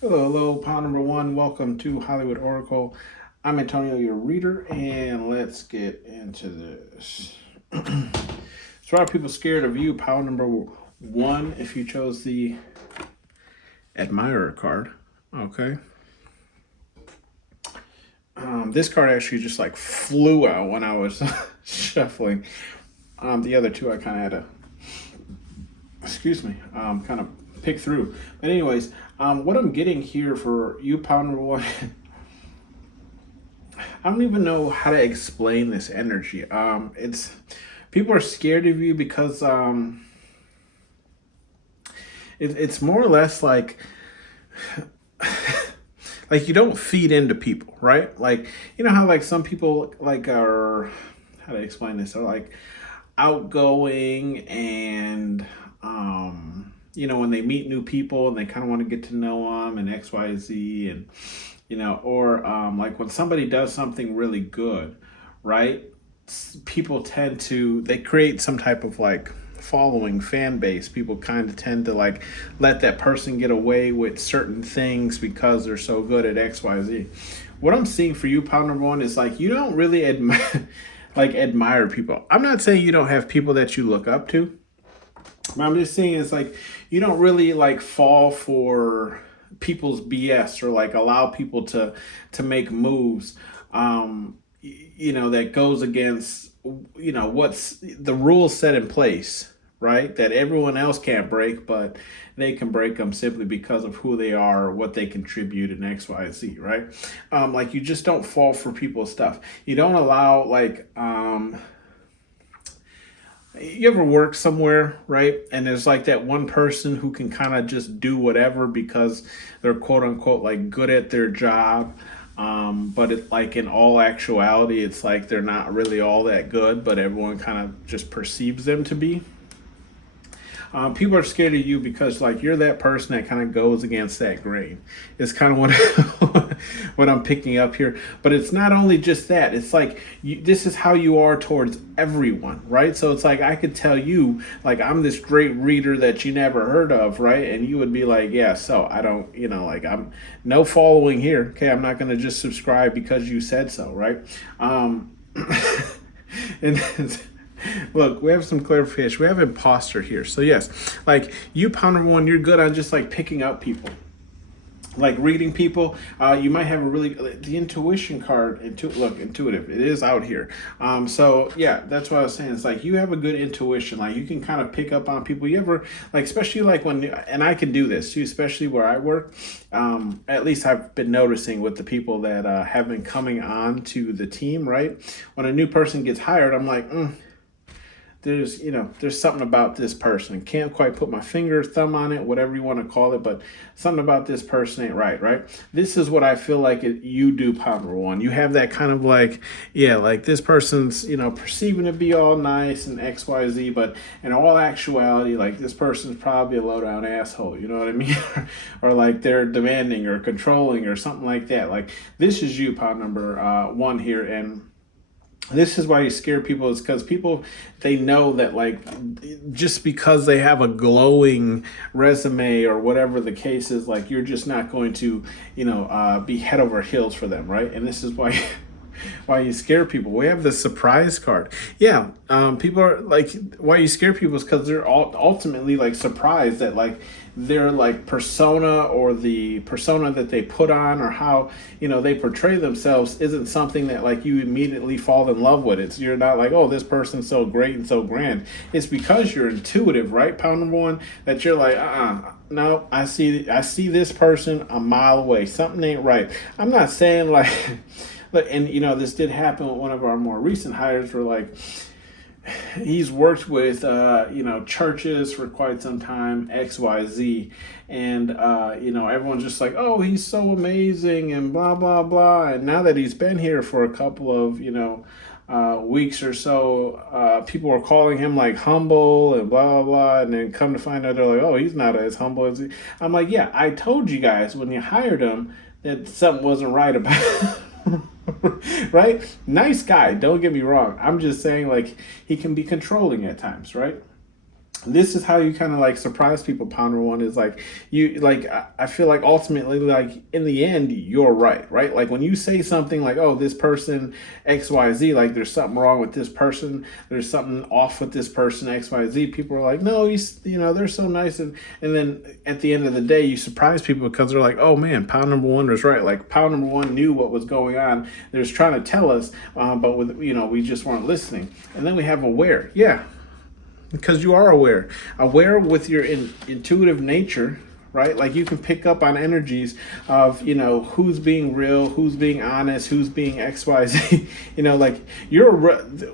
Hello, hello, pound number one. Welcome to Hollywood Oracle. I'm Antonio, your reader, and let's get into this. So, a lot of people scared of you, pound number one, if you chose the admirer card. Okay. This card actually just like flew out when I was shuffling. The other two I kind of had to, kind of pick through. But anyways, what I'm getting here for you, pound number one, I don't even know how to explain this energy. It's people are scared of you because it's more or less like like you don't feed into people, right? Like you know how like some people like are how to explain this? Are like outgoing and when they meet new people and they kind of want to get to know them and XYZ and or like when somebody does something really good, right? People tend to they create some type of like following fan base. People kind of tend to like let that person get away with certain things because they're so good at XYZ. What I'm seeing for you, pound number one, is like you don't really admire like admire people. I'm not saying you don't have people that you look up to. But I'm just saying it's like you don't really like fall for people's BS or like allow people to make moves that goes against what's the rules set in place, right? That everyone else can't break, but they can break them simply because of who they are, what they contribute in XYZ, right? Like you just don't fall for people's stuff. You don't allow like you ever work somewhere, right? And there's like that one person who can kind of just do whatever because they're quote unquote like good at their job. But it like in all actuality, it's like they're not really all that good, but everyone kind of just perceives them to be. People are scared of you because like you're that person that kind of goes against that grain. It's kind of what what I'm picking up here. But it's not only just that. It's like this is how you are towards everyone, right? So it's like I could tell you like I'm this great reader that you never heard of, right? And you would be like, yeah, so I don't, like I'm no following here. Okay, I'm not going to just subscribe because you said so, right? And look, we have some clear fish. We have imposter here. So yes, like you, pound number one, you're good on just like picking up people, like reading people. You might have a really the intuition card. Intuitive. It is out here. So yeah, that's what I was saying. It's like you have a good intuition. Like you can kind of pick up on people. You ever like, especially like when, and I can do this too, especially where I work. At least I've been noticing with the people that have been coming on to the team. Right, when a new person gets hired, I'm like. There's something about this person. Can't quite put my finger, thumb on it, whatever you want to call it, but something about this person ain't right? This is what I feel like you do, pound number one. You have that kind of like, yeah, like this person's, perceiving to be all nice and XYZ, but in all actuality, like this person's probably a low down asshole, you know what I mean? Or like they're demanding or controlling or something like that. Like this is you, pound number one here, and this is why you scare people is because people they know that like just because they have a glowing resume or whatever the case is, like you're just not going to be head over heels for them, right? And this is why why you scare people. We have the surprise card. Yeah, people are like, why you scare people is because they're ultimately like surprised that like their like persona or the persona that they put on or how they portray themselves isn't something that like you immediately fall in love with. It's you're not like, oh, this person's so great and so grand. It's because you're intuitive, right? Pound number one, that you're like, no, I see this person a mile away. Something ain't right. I'm not saying like and this did happen with one of our more recent hires where like he's worked with churches for quite some time, XYZ, and everyone's just like, oh, he's so amazing and blah blah blah. And now that he's been here for a couple of weeks or so, people are calling him like humble and blah blah blah, and then come to find out they're like, oh, he's not as humble as he. I'm like, yeah, I told you guys when you hired him that something wasn't right about right? Nice guy, don't get me wrong. I'm just saying like he can be controlling at times, right? This is how you kind of like surprise people. Pound number one is like you like I feel like ultimately, like in the end you're right, like when you say something like, oh, this person XYZ, like there's something wrong with this person, there's something off with this person XYZ, people are like, no, they're so nice, and then at the end of the day you surprise people because they're like, oh man, pound number one was right. Like pound number one knew what was going on, they're just trying to tell us, but with we just weren't listening. And then we have aware. Yeah, because you are aware with your intuitive nature, right? Like you can pick up on energies of who's being real, who's being honest, who's being XYZ. Like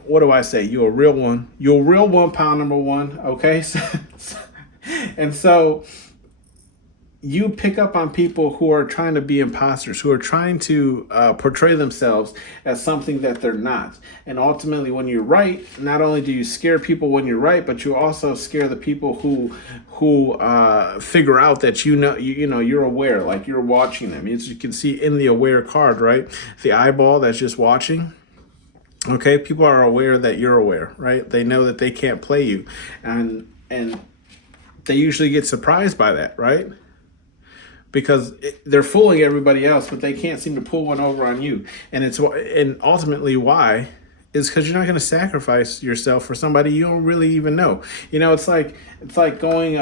what do I say, you're a real one, pound number one. Okay. And so you pick up on people who are trying to be imposters, who are trying to portray themselves as something that they're not. And ultimately, when you're right, not only do you scare people when you're right, but you also scare the people who figure out that you're aware, like you're watching them. As you can see in the aware card, right? The eyeball that's just watching. Okay, people are aware that you're aware, right? They know that they can't play you, and they usually get surprised by that, right? Because they're fooling everybody else, but they can't seem to pull one over on you. And ultimately why is because you're not going to sacrifice yourself for somebody you don't really even know. It's like going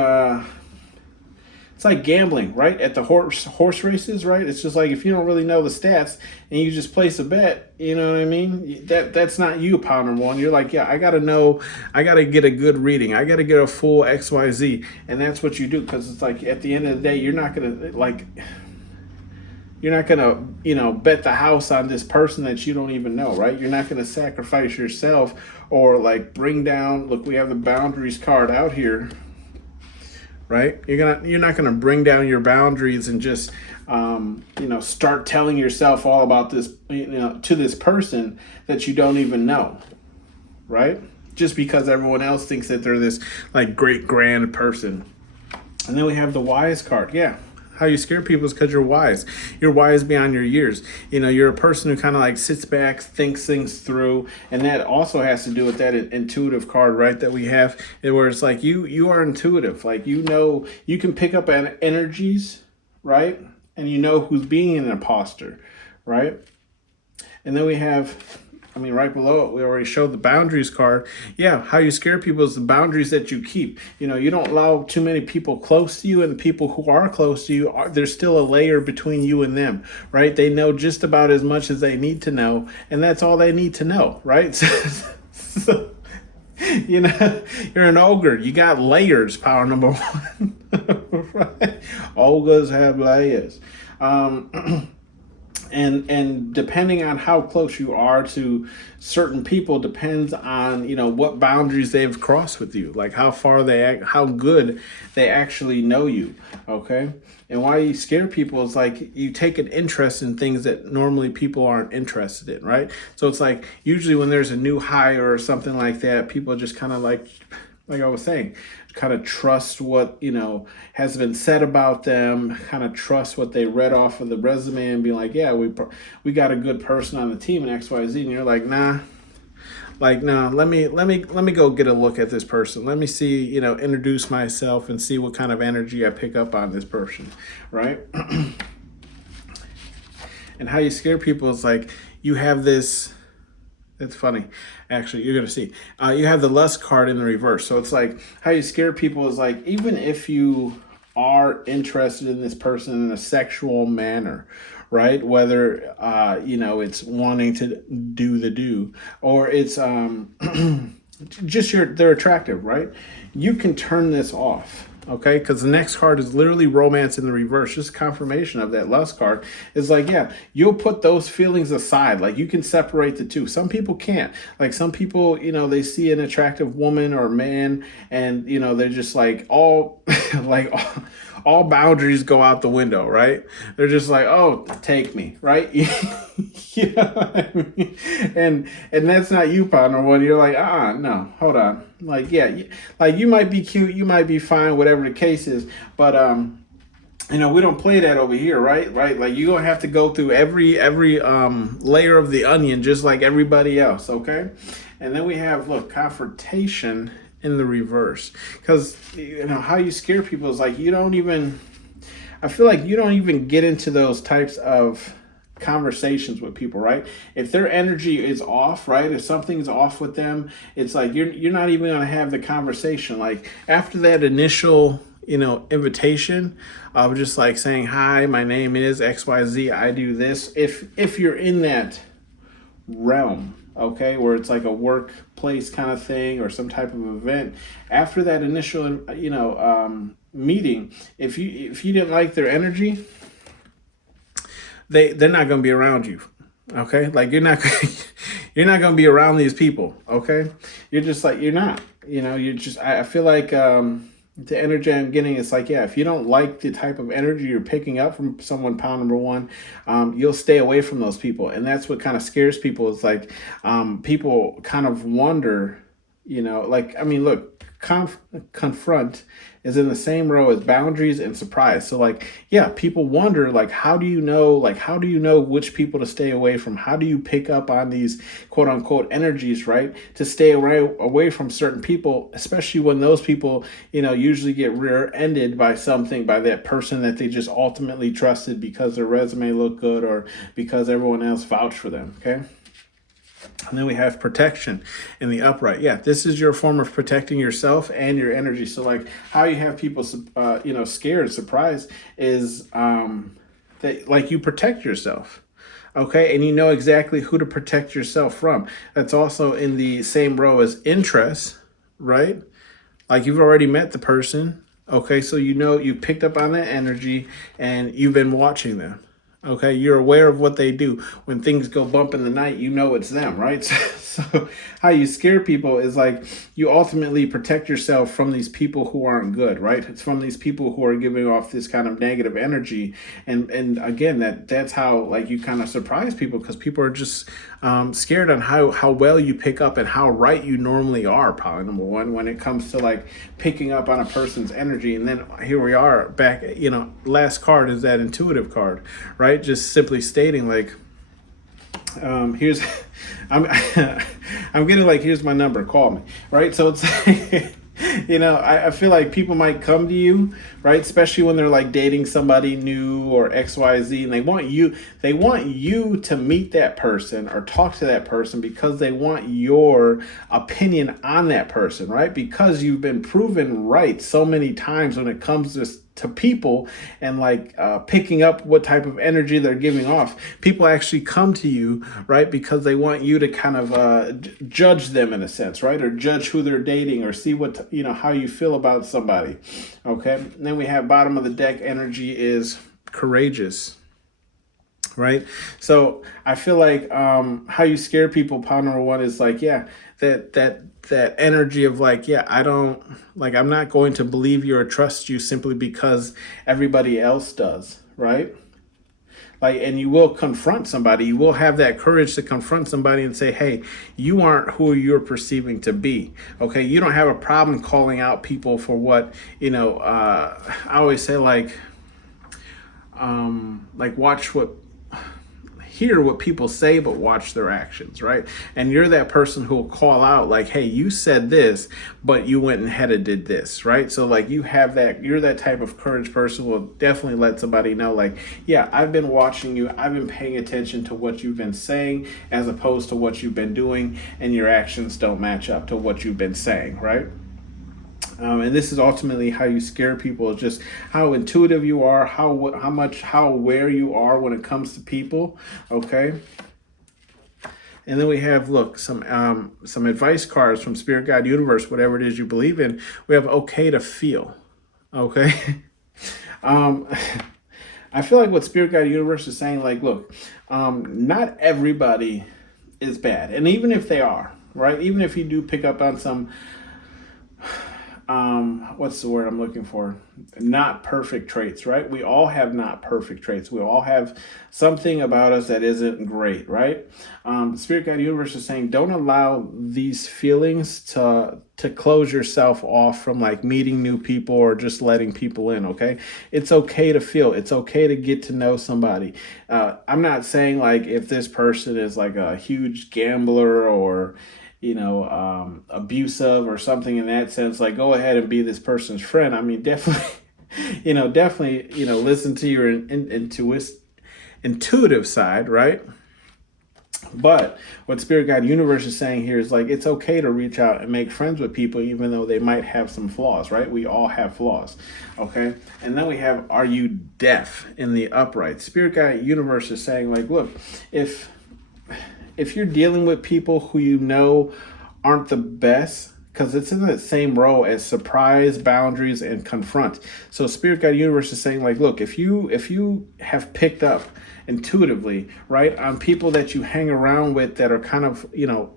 it's like gambling, right? At the horse races, right? It's just like if you don't really know the stats and you just place a bet, you know what I mean? That's not you, pound number one. You're like, yeah, I got to get a good reading. I got to get a full XYZ. And that's what you do, because it's like at the end of the day, you're not going to bet the house on this person that you don't even know, right? You're not going to sacrifice yourself or like bring down, look, we have the boundaries card out here. Right? You're not gonna bring down your boundaries and just start telling yourself all about this to this person that you don't even know, right? Just because everyone else thinks that they're this like great grand person. And then we have the wise card. Yeah. How you scare people is because you're wise. You're wise beyond your years. You're a person who kind of like sits back, thinks things through, and that also has to do with that intuitive card, right? That we have, where it's like you are intuitive. Like you can pick up energies, right? And who's being an imposter, right? And then we have, right below it, we already showed the boundaries card. Yeah, how you scare people is the boundaries that you keep. You don't allow too many people close to you, and the people who are close to you, there's still a layer between you and them, right? They know just about as much as they need to know, and that's all they need to know, right? So, you're an ogre. You got layers, power number one. Right? Ogres have layers. And depending on how close you are to certain people depends on what boundaries they've crossed with you, like how good they actually know you. Okay. And why you scare people is like you take an interest in things that normally people aren't interested in, right? So it's like usually when there's a new hire or something like that, people just kind of like I was saying, kind of trust what has been said about them, kind of trust what they read off of the resume and be like, yeah, we got a good person on the team in XYZ, and you're like, nah, let me go get a look at this person, let me see, introduce myself and see what kind of energy I pick up on this person, right? And how you scare people is like you have this. It's funny. Actually, you're going to see. You have the lust card in the reverse. So it's like how you scare people is like, even if you are interested in this person in a sexual manner, right? Whether, it's wanting to do or it's just they're attractive, right? You can turn this off. Okay, because the next card is literally romance in the reverse. Just confirmation of that lust card is like, yeah, you'll put those feelings aside. Like you can separate the two. Some people can't. Like some people, they see an attractive woman or man, and they're just like all all boundaries go out the window, right? They're just like, oh, take me, right? You know what I mean? And that's not you, partner one. You're like, no, hold on. Like, yeah, like you might be cute, you might be fine, whatever the case is, but we don't play that over here, right? Like you're gonna have to go through every layer of the onion just like everybody else, okay? And then we have, look, confrontation in the reverse. Because, how you scare people is like, I feel like you don't even get into those types of conversations with people, right? If their energy is off, right? If something's off with them, it's like you're not even going to have the conversation. Like after that initial, invitation of just like saying, hi, my name is XYZ, I do this. If you're in that realm, okay, where it's like a workplace kind of thing or some type of event, after that initial, meeting, if you didn't like their energy, they're not going to be around you. Okay, like you're not going to be around these people. Okay, you're just like, you're not. You're just. I feel like the energy I'm getting is like, yeah, if you don't like the type of energy you're picking up from someone, pound number one, you'll stay away from those people, and that's what kind of scares people. Is like people kind of wonder, look. Confront is in the same row as boundaries and surprise. So like, yeah, people wonder, like, how do you know which people to stay away from? How do you pick up on these quote unquote energies, right? To stay away from certain people, especially when those people, usually get rear-ended by that person that they just ultimately trusted because their resume looked good or because everyone else vouched for them. Okay. And then we have protection in the upright. Yeah, this is your form of protecting yourself and your energy. So like how you have people, scared, surprised is that like you protect yourself. Okay, and you know exactly who to protect yourself from. That's also in the same row as interest, right? Like you've already met the person. Okay, so you picked up on that energy and you've been watching them. Okay, you're aware of what they do. When things go bump in the night, it's them, right? So how you scare people is like you ultimately protect yourself from these people who aren't good, right? It's from these people who are giving off this kind of negative energy. And again, that's how like you kind of surprise people, because people are just scared on how well you pick up and how right you normally are, probably number one, when it comes to like picking up on a person's energy. And then here we are back, last card is that intuitive card, right? Just simply stating like, here's I'm getting like, here's my number, call me, right? So it's I feel like people might come to you, right? Especially when they're like dating somebody new or XYZ, and they want you to meet that person or talk to that person because they want your opinion on that person, right? Because you've been proven right so many times when it comes to people and like picking up what type of energy they're giving off. People actually come to you, right, because they want you to kind of judge them in a sense, right, or judge who they're dating or see what how you feel about somebody. Okay, and then we have bottom of the deck energy is courageous, right? So I feel like how you scare people, pound number one, is like, yeah, that energy of like, yeah, I'm not going to believe you or trust you simply because everybody else does, right? Like, and you will confront somebody. You will have that courage to confront somebody and say, hey, you aren't who you're perceiving to be. Okay, you don't have a problem calling out people for what, I always say like hear what people say, but watch their actions, right? And you're that person who will call out like, hey, you said this, but you went ahead and did this, right? So like you're that type of courage person who will definitely let somebody know like, yeah, I've been watching you. I've been paying attention to what you've been saying as opposed to what you've been doing, and your actions don't match up to what you've been saying, right? And this is ultimately how you scare people, is just how intuitive you are, how aware you are when it comes to people. Okay. And then we have, some advice cards from Spirit, God, Universe, whatever it is you believe in. We have okay to feel. Okay. I feel like what Spirit, God, Universe is saying, like, look, not everybody is bad. And even if they are, right, even if you do pick up on some, what's the word I'm looking for? Not perfect traits, right? We all have not perfect traits. We all have something about us that isn't great, right? Spirit, God, Universe is saying, don't allow these feelings to close yourself off from like meeting new people or just letting people in, okay? It's okay to feel. It's okay to get to know somebody. I'm not saying like if this person is like a huge gambler or abusive or something in that sense, like go ahead and be this person's friend. I mean, definitely, definitely, listen to your intuitive side, right? But what Spirit Guide Universe is saying here is like it's okay to reach out and make friends with people even though they might have some flaws, right? We all have flaws, okay? And then we have, are you deaf in the upright? Spirit Guide Universe is saying like, look, if you're dealing with people who aren't the best, because it's in the same row as surprise, boundaries, and confront. So Spirit Guide Universe is saying like, look, if you have picked up intuitively, right, on people that you hang around with that are kind of,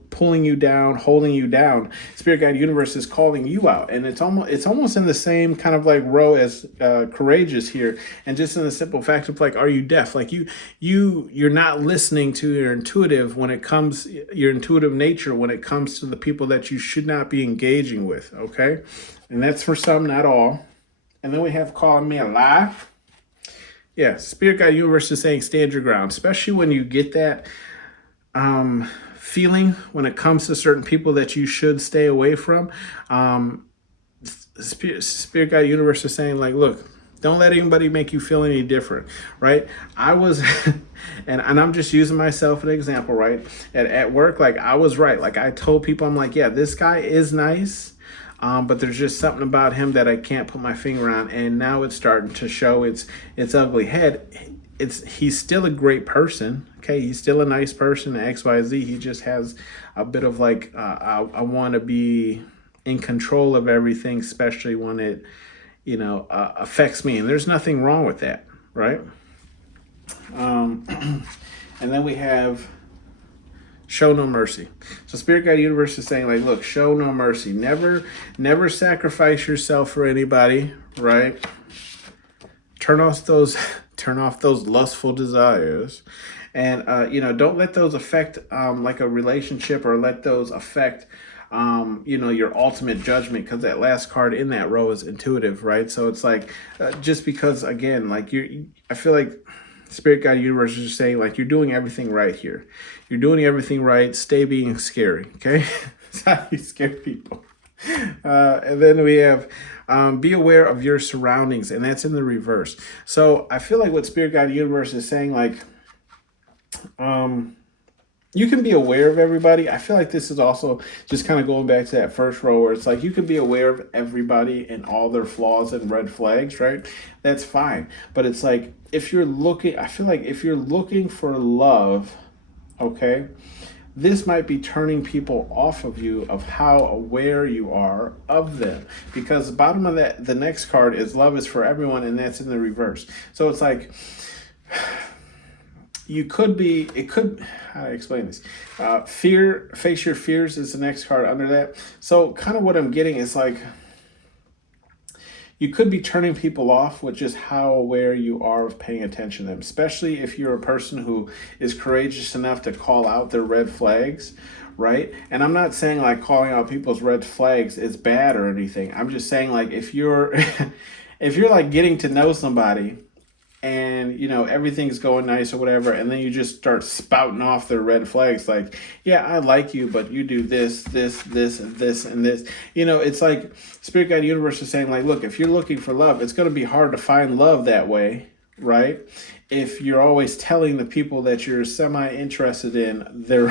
pulling you down, holding you down, Spirit Guide Universe is calling you out. And it's almost in the same kind of like row as courageous here. And just in the simple fact of like, are you deaf? Like you're not listening to your intuitive nature when it comes to the people that you should not be engaging with. Okay. And that's for some, not all. And then we have calling me a lie. Yeah, Spirit Guide Universe is saying stand your ground, especially when you get that feeling when it comes to certain people that you should stay away from. Spirit Guide Universe is saying like, look, don't let anybody make you feel any different, right? I was, and I'm just using myself as an example, right? At work, like I was right. Like I told people, I'm like, yeah, this guy is nice. But there's just something about him that I can't put my finger on, and now it's starting to show its ugly head. He's still a great person, okay? He's still a nice person, XYZ. He just has a bit of like, I want to be in control of everything, especially when it, affects me. And there's nothing wrong with that, right? And then we have show no mercy. So Spirit Guide Universe is saying like, look, show no mercy. Never sacrifice yourself for anybody, right? Turn off those lustful desires. And, don't let those affect like a relationship, or let those affect your ultimate judgment, because that last card in that row is intuitive, right? So it's like, just because, again, like I feel like Spirit Guide Universe is just saying like, you're doing everything right here. You're doing everything right. Stay being scary, okay? That's how you scare people. And then we have be aware of your surroundings, and that's in the reverse. So I feel like what Spirit Guide Universe is saying, like, you can be aware of everybody. I feel like this is also just kind of going back to that first row where it's like you can be aware of everybody and all their flaws and red flags, right? That's fine. But it's like I feel like if you're looking for love, okay, this might be turning people off of you, of how aware you are of them. Because the bottom of the next card is love is for everyone, and that's in the reverse. So it's like, how do I explain this? Face your fears is the next card under that. So kind of what I'm getting is like, you could be turning people off with just how aware you are of paying attention to them, especially if you're a person who is courageous enough to call out their red flags, right? And I'm not saying like calling out people's red flags is bad or anything. I'm just saying like if you're like getting to know somebody and everything's going nice or whatever, and then you just start spouting off their red flags like, yeah, I like you, but you do this, and this. It's like Spirit Guide Universe is saying like, look, if you're looking for love, it's going to be hard to find love that way, right? If you're always telling the people that you're semi-interested in their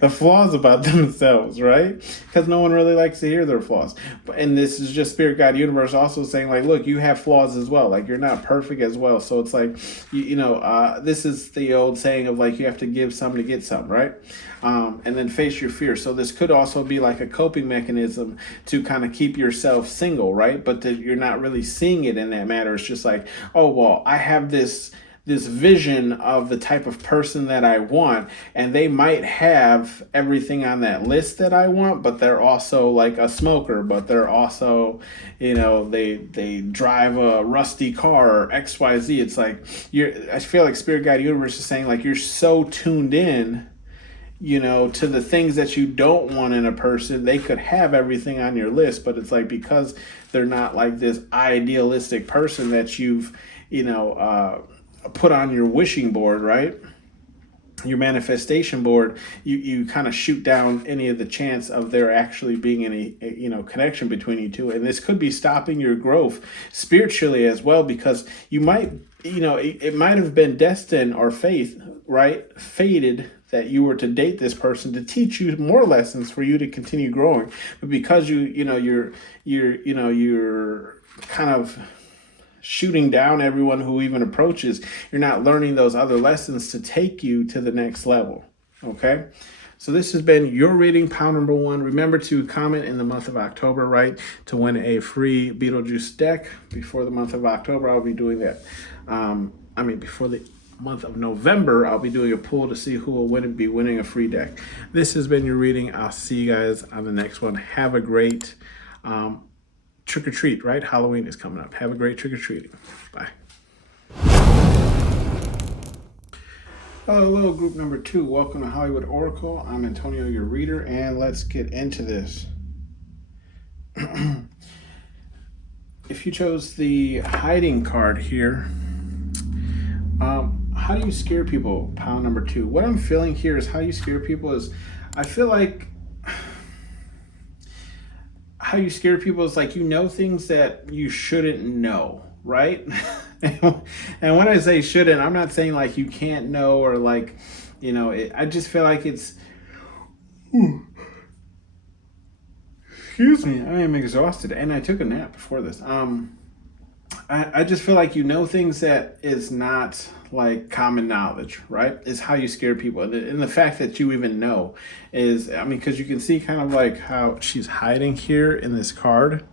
the flaws about themselves, right? Because no one really likes to hear their flaws. And this is just Spirit Guide Universe also saying like, look, you have flaws as well. Like, you're not perfect as well. So it's like, this is the old saying of like, you have to give some to get some, right? And then face your fear. So this could also be like a coping mechanism to kind of keep yourself single, right? But you're not really seeing it in that matter. It's just like, oh, well, I have this vision of the type of person that I want, and they might have everything on that list that I want, but they're also like a smoker, but they're also, they drive a rusty car or XYZ. It's like I feel like Spirit Guide Universe is saying like, you're so tuned in, to the things that you don't want in a person. They could have everything on your list, but it's like, because they're not like this idealistic person that you've, put on your wishing board, right? your manifestation board, you kind of shoot down any of the chance of there actually being any connection between you two, and this could be stopping your growth spiritually as well, because you might it might have been destined or fated that you were to date this person to teach you more lessons for you to continue growing, but because you're kind of shooting down everyone who even approaches, you're not learning those other lessons to take you to the next level. Okay, so this has been your reading, pile number 1. Remember to comment in the month of October, right, to win a free Beetlejuice deck. Before the month of October, I'll be doing that. Before the month of November, I'll be doing a poll to see who will be winning a free deck. This has been your reading. I'll see you guys on the next one. Have a great trick or treat, right? Halloween is coming up. Have a great trick or treating. Bye. Hello, group number 2. Welcome to Hollywood Oracle. I'm Antonio, your reader, and let's get into this. If you chose the hiding card here, how do you scare people? Pile number 2. What I'm feeling here is how you scare people is, I feel like how you scare people is like things that you shouldn't know, right? And when I say shouldn't, I'm not saying like you can't know or like, I just feel like it's, excuse me, I am exhausted and I took a nap before this. I just feel like things that is not like common knowledge, right? Is how you scare people. And the fact that you even know is, because you can see kind of like how she's hiding here in this card,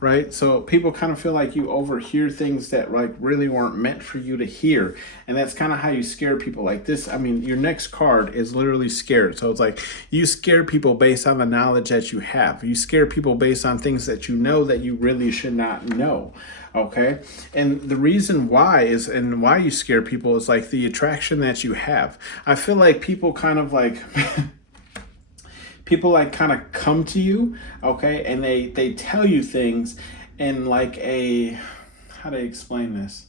right? So people kind of feel like you overhear things that like really weren't meant for you to hear. And that's kind of how you scare people like this. Your next card is literally scared. So it's like you scare people based on the knowledge that you have. You scare people based on things that you know that you really should not know. Okay. And the reason why you scare people is like the attraction that you have. I feel like people kind of like kind of come to you, okay, and they tell you things in like how do I explain this?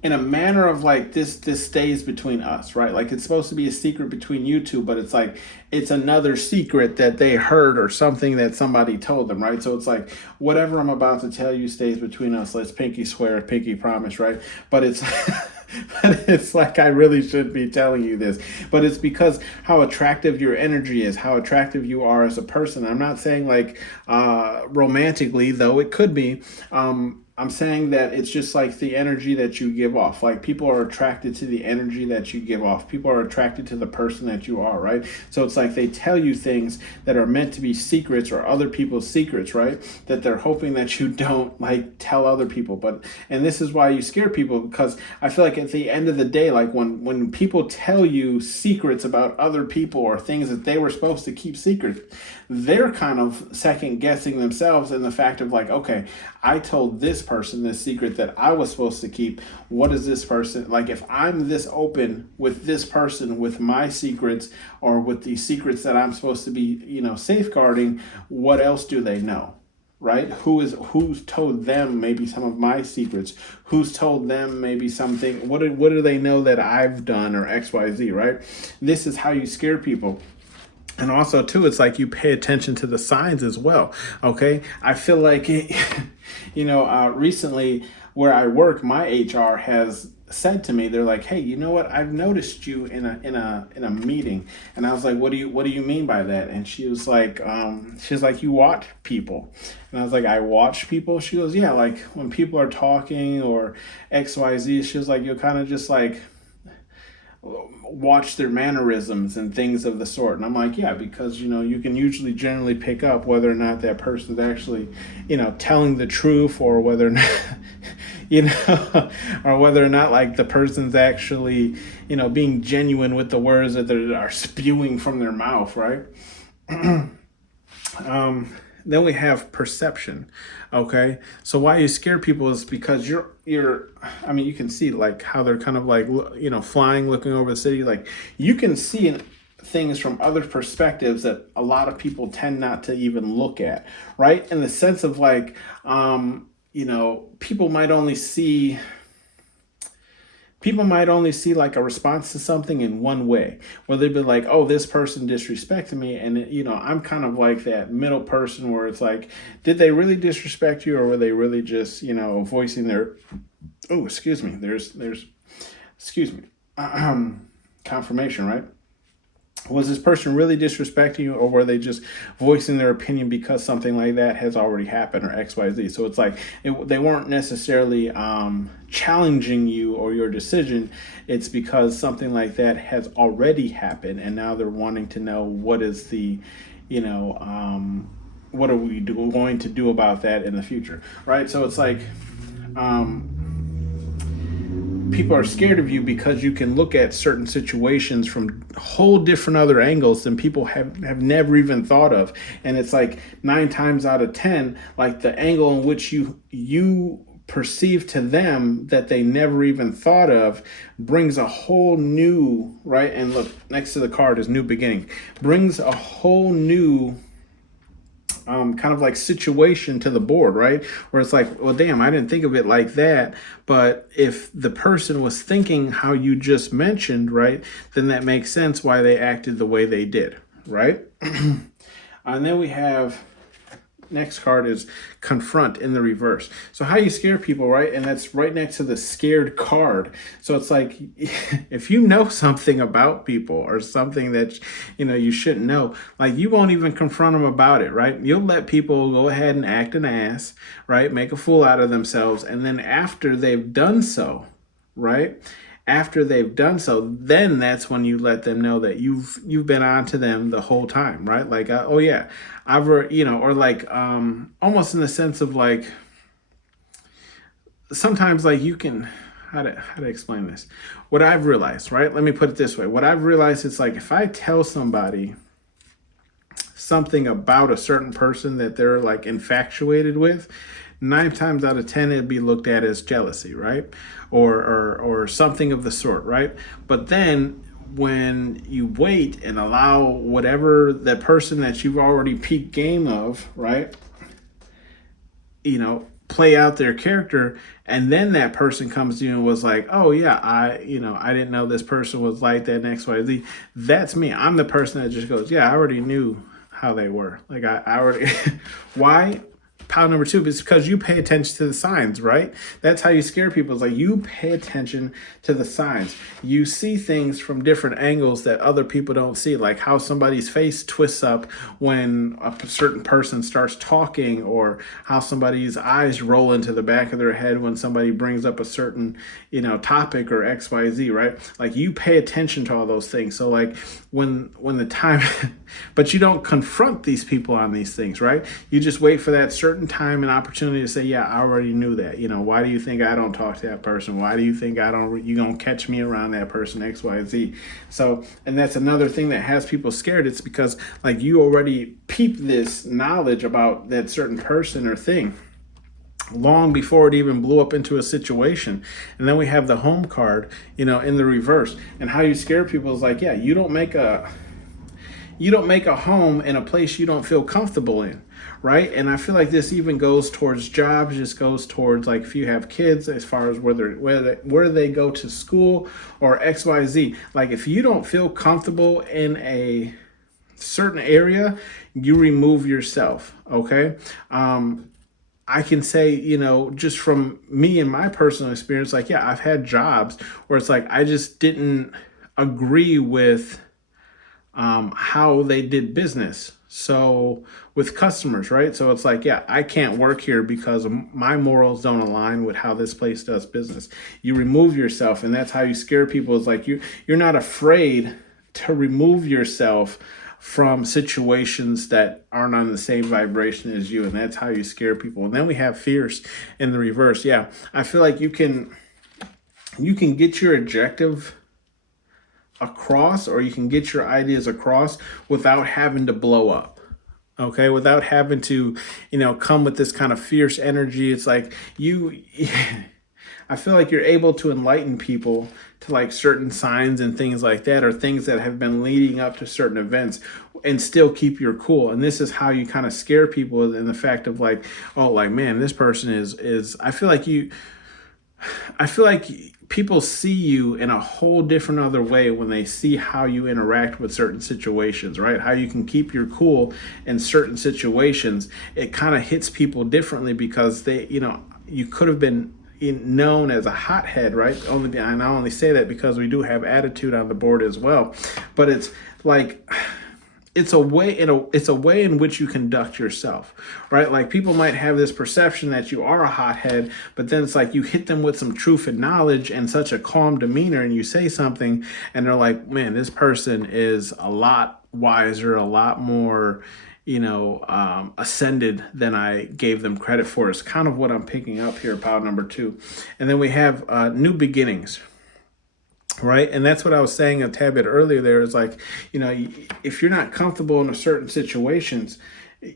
In a manner of like this stays between us, right? Like it's supposed to be a secret between you two, but it's like it's another secret that they heard or something that somebody told them, right? So it's like whatever I'm about to tell you stays between us. Let's pinky swear, pinky promise, right? But it's but it's like I really should be telling you this, but it's because how attractive your energy is, how attractive you are as a person. I'm not saying like romantically, though it could be. I'm saying that it's just like the energy that you give off. Like people are attracted to the energy that you give off. People are attracted to the person that you are, right? So it's like they tell you things that are meant to be secrets or other people's secrets, right? That they're hoping that you don't like tell other people. And this is why you scare people, because I feel like at the end of the day, like when people tell you secrets about other people or things that they were supposed to keep secret, they're kind of second guessing themselves in the fact of like, okay, I told this person this secret that I was supposed to keep. What is this person like? If I'm this open with this person with my secrets or with the secrets that I'm supposed to be, safeguarding, what else do they know? Right? Who's told them maybe some of my secrets? Who's told them maybe something? What do they know that I've done or XYZ, right? This is how you scare people. And also, too, it's like you pay attention to the signs as well, okay? I feel like, recently where I work, my HR has said to me, they're like, hey, you know what? I've noticed you in a meeting. And I was like, what do you mean by that? And she was like, you watch people. And I was like, I watch people? She goes, yeah, like when people are talking or XYZ, she was like, you'll kind of just like watch their mannerisms and things of the sort. And I'm like, yeah, because you can usually generally pick up whether or not that person's actually telling the truth, or whether or not or whether or not like the person's actually being genuine with the words that they are spewing from their mouth, right? Then we have perception. Okay, so why you scare people is because you can see like how they're kind of like flying, looking over the city. Like you can see things from other perspectives that a lot of people tend not to even look at, right? In the sense of like people might only see people might only see like a response to something in one way, where they'd be like, oh, this person disrespected me. And, I'm kind of like that middle person where it's like, did they really disrespect you, or were they really just, voicing their, oh, excuse me, excuse me, confirmation, right? Was this person really disrespecting you, or were they just voicing their opinion because something like that has already happened, or XYZ? So it's like they weren't necessarily challenging you or your decision. It's because something like that has already happened, and now they're wanting to know what is the, what are we going to do about that in the future, right? So it's like, people are scared of you because you can look at certain situations from whole different other angles than people have never even thought of. And it's like 9 times out of 10, like the angle in which you perceive to them that they never even thought of brings a whole new, right? And look, next to the card is new beginning, brings a whole new kind of like situation to the board, right? Where it's like, well, damn, I didn't think of it like that. But if the person was thinking how you just mentioned, right, then that makes sense why they acted the way they did, right? And then we have, next card is confront in the reverse. So how you scare people, right? And that's right next to the scared card. So it's like, if you know something about people or something that, you shouldn't know, like you won't even confront them about it, right? You'll let people go ahead and act an ass, right? Make a fool out of themselves. And then after they've done so, right? After they've done so, then that's when you let them know that you've been on to them the whole time, right? Like, oh yeah, or like almost in the sense of like, sometimes like you can, how to explain this? What I've realized, right? Let me put it this way. What I've realized is like, if I tell somebody something about a certain person that they're like infatuated with, 9 times out of 10 it'd be looked at as jealousy, right? Or something of the sort, right? But then when you wait and allow whatever that person that you've already peaked game of, right, play out their character, and then that person comes to you and was like, oh yeah, I didn't know this person was like that, and XYZ. That's me. I'm the person that just goes, yeah, I already knew how they were. Like I already why? Pound number 2 is because you pay attention to the signs, right? That's how you scare people. It's like you pay attention to the signs. You see things from different angles that other people don't see, like how somebody's face twists up when a certain person starts talking, or how somebody's eyes roll into the back of their head when somebody brings up a certain, topic or XYZ, right? Like you pay attention to all those things. So like when the time, but you don't confront these people on these things, right? You just wait for that certain time and opportunity to say, yeah, I already knew that. Why do you think I don't talk to that person? Why do you think you don't catch me around that person, XYZ? So, and that's another thing that has people scared. It's because like you already peeped this knowledge about that certain person or thing long before it even blew up into a situation. And then we have the home card, in the reverse. And how you scare people is like, yeah, you don't make a home in a place you don't feel comfortable in, right? And I feel like this even goes towards jobs, just goes towards like if you have kids, as far as where they go to school or XYZ. Like if you don't feel comfortable in a certain area, you remove yourself, okay? I can say, just from me and my personal experience, like, yeah, I've had jobs where it's like I just didn't agree with how they did business. So with customers, right? So it's like, yeah, I can't work here because my morals don't align with how this place does business. You remove yourself, and that's how you scare people. Is like you're not afraid to remove yourself from situations that aren't on the same vibration as you, and that's how you scare people. And then we have fierce in the reverse. Yeah, I feel like you can get your objective across, or you can get your ideas across without having to blow up, okay, without having to come with this kind of fierce energy. It's like I feel like you're able to enlighten people to like certain signs and things like that, or things that have been leading up to certain events, and still keep your cool. And this is how you kind of scare people, in the fact of like, oh, like, man, this person is I feel like people see you in a whole different other way when they see how you interact with certain situations, right? How you can keep your cool in certain situations. It kind of hits people differently because you could have been known as a hothead, right? And I only say that because we do have attitude on the board as well, but it's like, it's a way in which you conduct yourself, right? Like people might have this perception that you are a hothead, but then it's like you hit them with some truth and knowledge and such a calm demeanor, and you say something and they're like, man, this person is a lot wiser, a lot more ascended than I gave them credit for. It's kind of what I'm picking up here, pile number 2. And then we have new beginnings. Right. And that's what I was saying a tad bit earlier there is like, if you're not comfortable in a certain situations,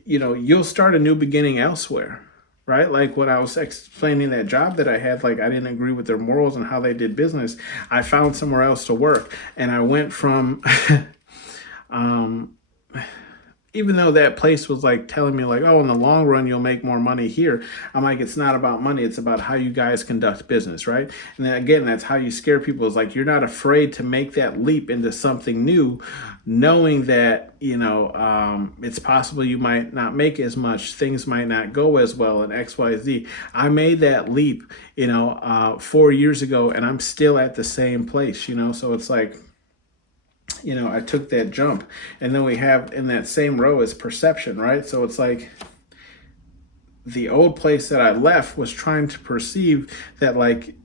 you'll start a new beginning elsewhere. Right. Like when I was explaining that job that I had, like I didn't agree with their morals and how they did business. I found somewhere else to work. And I went from even though that place was like telling me like, oh, in the long run, you'll make more money here. I'm like, it's not about money. It's about how you guys conduct business, right? And then again, that's how you scare people. Is like, you're not afraid to make that leap into something new, knowing that, it's possible you might not make as much, things might not go as well, and X, Y, Z. I made that leap, 4 years ago, and I'm still at the same place, so it's like, I took that jump. And then we have in that same row is perception, right? So it's like the old place that I left was trying to perceive that like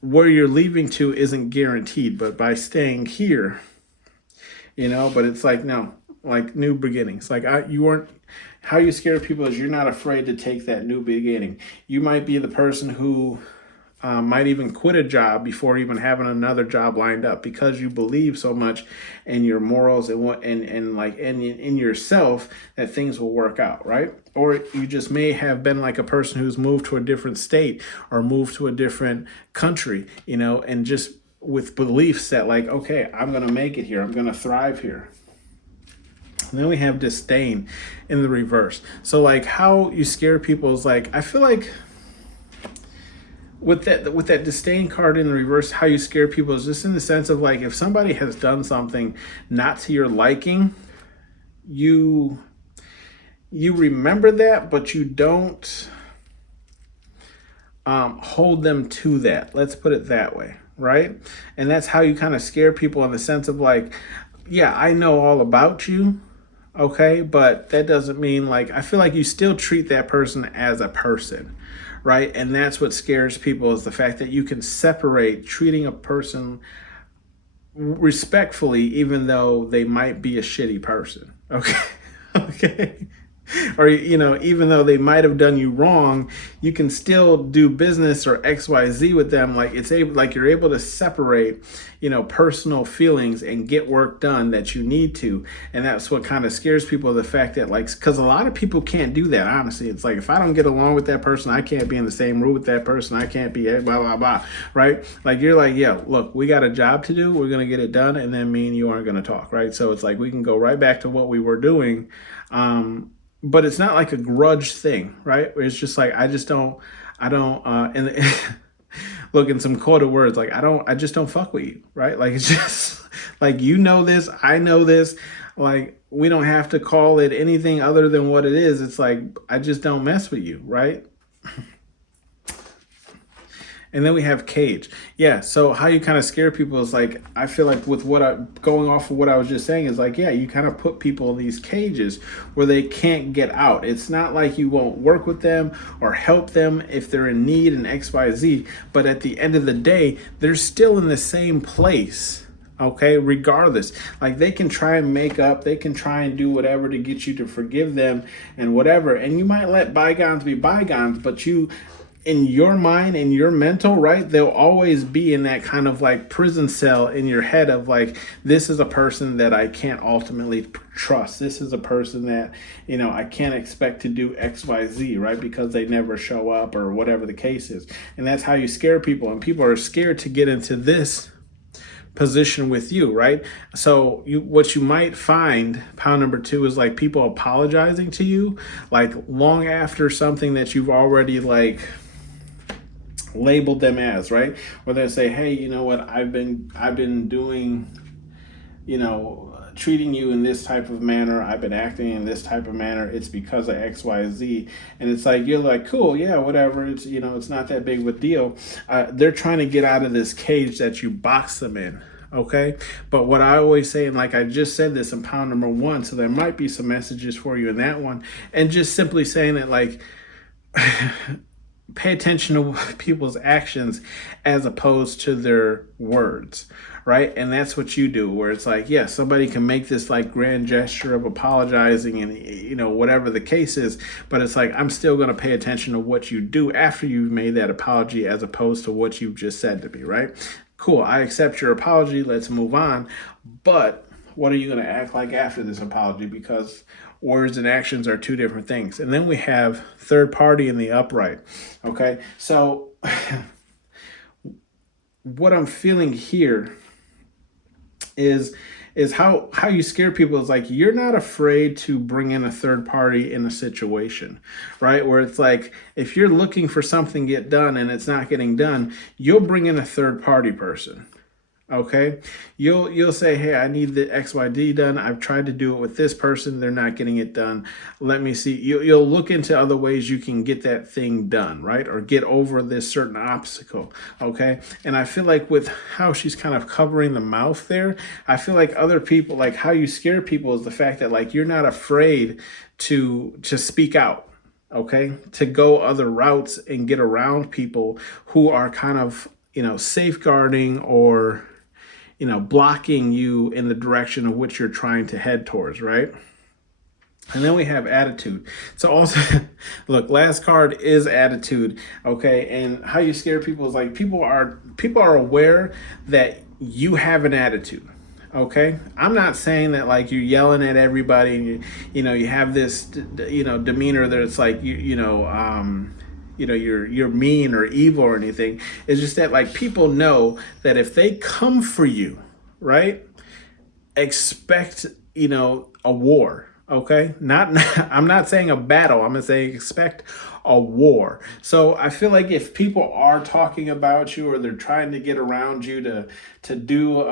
where you're leaving to isn't guaranteed, but by staying here, but it's like, no, like new beginnings. Like how you scare people is you're not afraid to take that new beginning. You might be the person who might even quit a job before even having another job lined up because you believe so much in your morals and in yourself that things will work out, right? Or you just may have been like a person who's moved to a different state or moved to a different country, and just with beliefs that like, okay, I'm going to make it here. I'm going to thrive here. And then we have disdain in the reverse. So like how you scare people is like, I feel like with that disdain card in the reverse, how you scare people is just in the sense of like, if somebody has done something not to your liking, you remember that, but you don't hold them to that. Let's put it that way, right? And that's how you kind of scare people in the sense of like, yeah, I know all about you, okay, but that doesn't mean like, I feel like you still treat that person as a person. Right. And that's what scares people is the fact that you can separate treating a person respectfully, even though they might be a shitty person. Okay. Okay. Or, even though they might have done you wrong, you can still do business or XYZ with them. Like you're able to separate, personal feelings and get work done that you need to. And that's what kind of scares people, the fact that like, because a lot of people can't do that. Honestly, it's like, if I don't get along with that person, I can't be in the same room with that person. I can't be blah, blah, blah. Right. Like you're like, yeah, look, we got a job to do. We're going to get it done. And then me and you aren't going to talk. Right. So it's like, we can go right back to what we were doing. But it's not like a grudge thing, right? Where it's just like, I don't, and look, in some coded words, like, I just don't fuck with you, right? Like, it's just like, this, I know this, like, we don't have to call it anything other than what it is. It's like, I just don't mess with you, right? And then we have cage. Yeah, so how you kind of scare people is like, I feel like with going off of what I was just saying is like, yeah, you kind of put people in these cages where they can't get out. It's not like you won't work with them or help them if they're in need and XYZ, but at the end of the day, they're still in the same place. Okay, regardless, like they can try and make up, they can try and do whatever to get you to forgive them and whatever. And you might let bygones be bygones, but in your mind and your mental, right, they'll always be in that kind of like prison cell in your head of like, this is a person that I can't ultimately trust. This is a person that, I can't expect to do XYZ, right? Because they never show up or whatever the case is. And that's how you scare people. And people are scared to get into this position with you, right? So what you might find, pound number 2, is like people apologizing to you, like long after something that you've already like labeled them as, right? Where they say, hey, you know what, I've been doing, treating you in this type of manner, I've been acting in this type of manner, it's because of X, Y, Z. And it's like, you're like, cool, yeah, whatever, it's, it's not that big of a deal. They're trying to get out of this cage that you box them in. Okay. But what I always say, and like I just said this in pound number 1, so there might be some messages for you in that one, and just simply saying that, like, pay attention to people's actions as opposed to their words, right? And that's what you do, where it's like, yeah, somebody can make this like grand gesture of apologizing and, whatever the case is, but it's like, I'm still going to pay attention to what you do after you've made that apology as opposed to what you've just said to me, right? Cool, I accept your apology, let's move on. But what are you going to act like after this apology? Because words and actions are two different things. And then we have third party in the upright. Okay, so what I'm feeling here is how you scare people is like, you're not afraid to bring in a third party in a situation, right? Where it's like, if you're looking for something get done and it's not getting done, you'll bring in a third party person. Okay, you'll say, hey, I need the XYZ done. I've tried to do it with this person. They're not getting it done. Let me see. You'll look into other ways you can get that thing done, right? Or get over this certain obstacle. Okay. And I feel like with how she's kind of covering the mouth there, I feel like other people, like how you scare people is the fact that, like, you're not afraid to speak out. Okay. To go other routes and get around people who are kind of, safeguarding or, blocking you in the direction of which you're trying to head towards, right? And then we have attitude. So also, look, last card is attitude, okay? And how you scare people is like, people are aware that you have an attitude, okay? I'm not saying that like you're yelling at everybody and you have this demeanor that it's like you're mean or evil or anything. It's just that, like, people know that if they come for you, right, expect, a war. Okay. I'm not saying a battle. I'm going to say expect a war. So I feel like if people are talking about you or they're trying to get around you to do,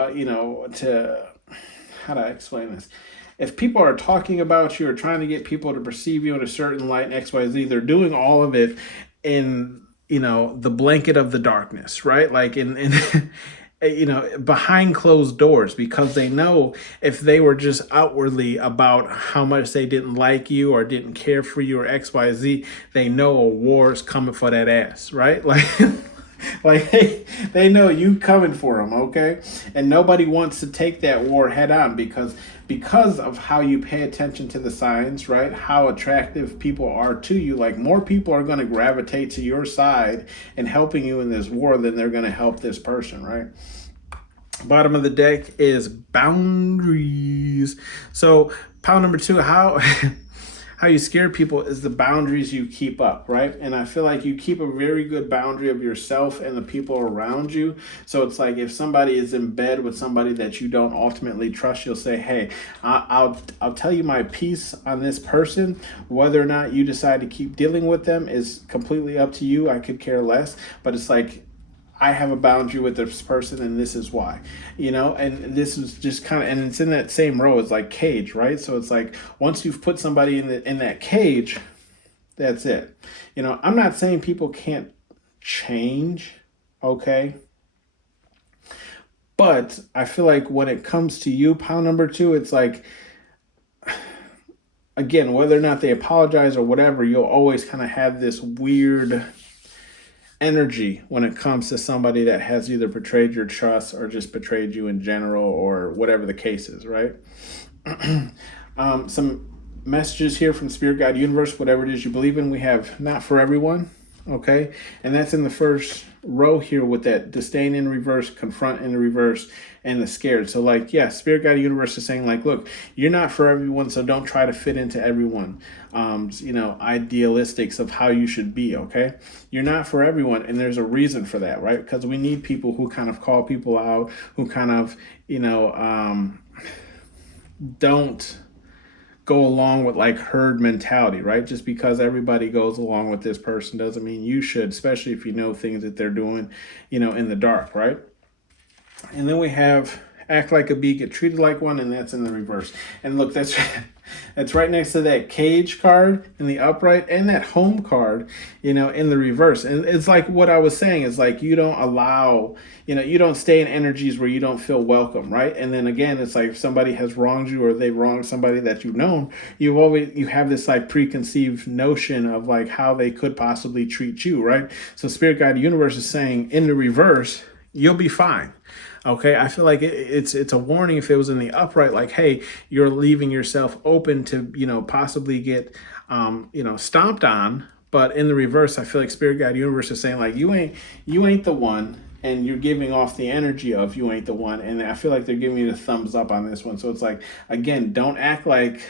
how do I explain this? If people are talking about you or trying to get people to perceive you in a certain light, XYZ, they're doing all of it in, the blanket of the darkness, right? Like in behind closed doors, because they know if they were just outwardly about how much they didn't like you or didn't care for you or XYZ, they know a war is coming for that ass, right? Like, like they know you coming for them, okay? And nobody wants to take that war head on because of how you pay attention to the signs, right? How attractive people are to you. Like, more people are going to gravitate to your side and helping you in this war than they're going to help this person, right? Bottom of the deck is boundaries. So pound number 2, how you scare people is the boundaries you keep up, right? And I feel like you keep a very good boundary of yourself and the people around you. So it's like, if somebody is in bed with somebody that you don't ultimately trust, you'll say, hey, I'll tell you my piece on this person. Whether or not you decide to keep dealing with them is completely up to you. I could care less. But it's like, I have a boundary with this person and this is why, and this is just kind of, and it's in that same row as like cage, right? So it's like, once you've put somebody in that cage, that's it. I'm not saying people can't change, okay? But I feel like when it comes to you, pound number 2, it's like, again, whether or not they apologize or whatever, you'll always kind of have this weird energy when it comes to somebody that has either betrayed your trust or just betrayed you in general or whatever the case is, right? Some messages here from Spirit, God, Universe, whatever it is you believe in. We have not for everyone, okay? And that's in the first row here with that disdain in reverse, confront in the reverse, and the scared. So like, yeah, Spirit Guide Universe is saying like, look, you're not for everyone, so don't try to fit into everyone. Idealistics of how you should be, okay? You're not for everyone, and there's a reason for that, right? Because we need people who kind of call people out, who kind of, don't go along with like herd mentality, right? Just because everybody goes along with this person doesn't mean you should, especially if you know things that they're doing, in the dark, right? And then we have act like a bee, get treated like one, and that's in the reverse. And look, that's that's right next to that cage card in the upright and that home card, in the reverse. And it's like what I was saying is like you don't allow, you don't stay in energies where you don't feel welcome, right? And then again, it's like if somebody has wronged you or they wronged somebody that you've known, you have this like preconceived notion of like how they could possibly treat you, right? So Spirit Guide Universe is saying in the reverse, you'll be fine. Okay, I feel like it's a warning if it was in the upright, like, hey, you're leaving yourself open to, possibly get, stomped on. But in the reverse, I feel like Spirit Guide Universe is saying like, you ain't the one, and you're giving off the energy of you ain't the one. And I feel like they're giving you the thumbs up on this one. So it's like, again, don't act like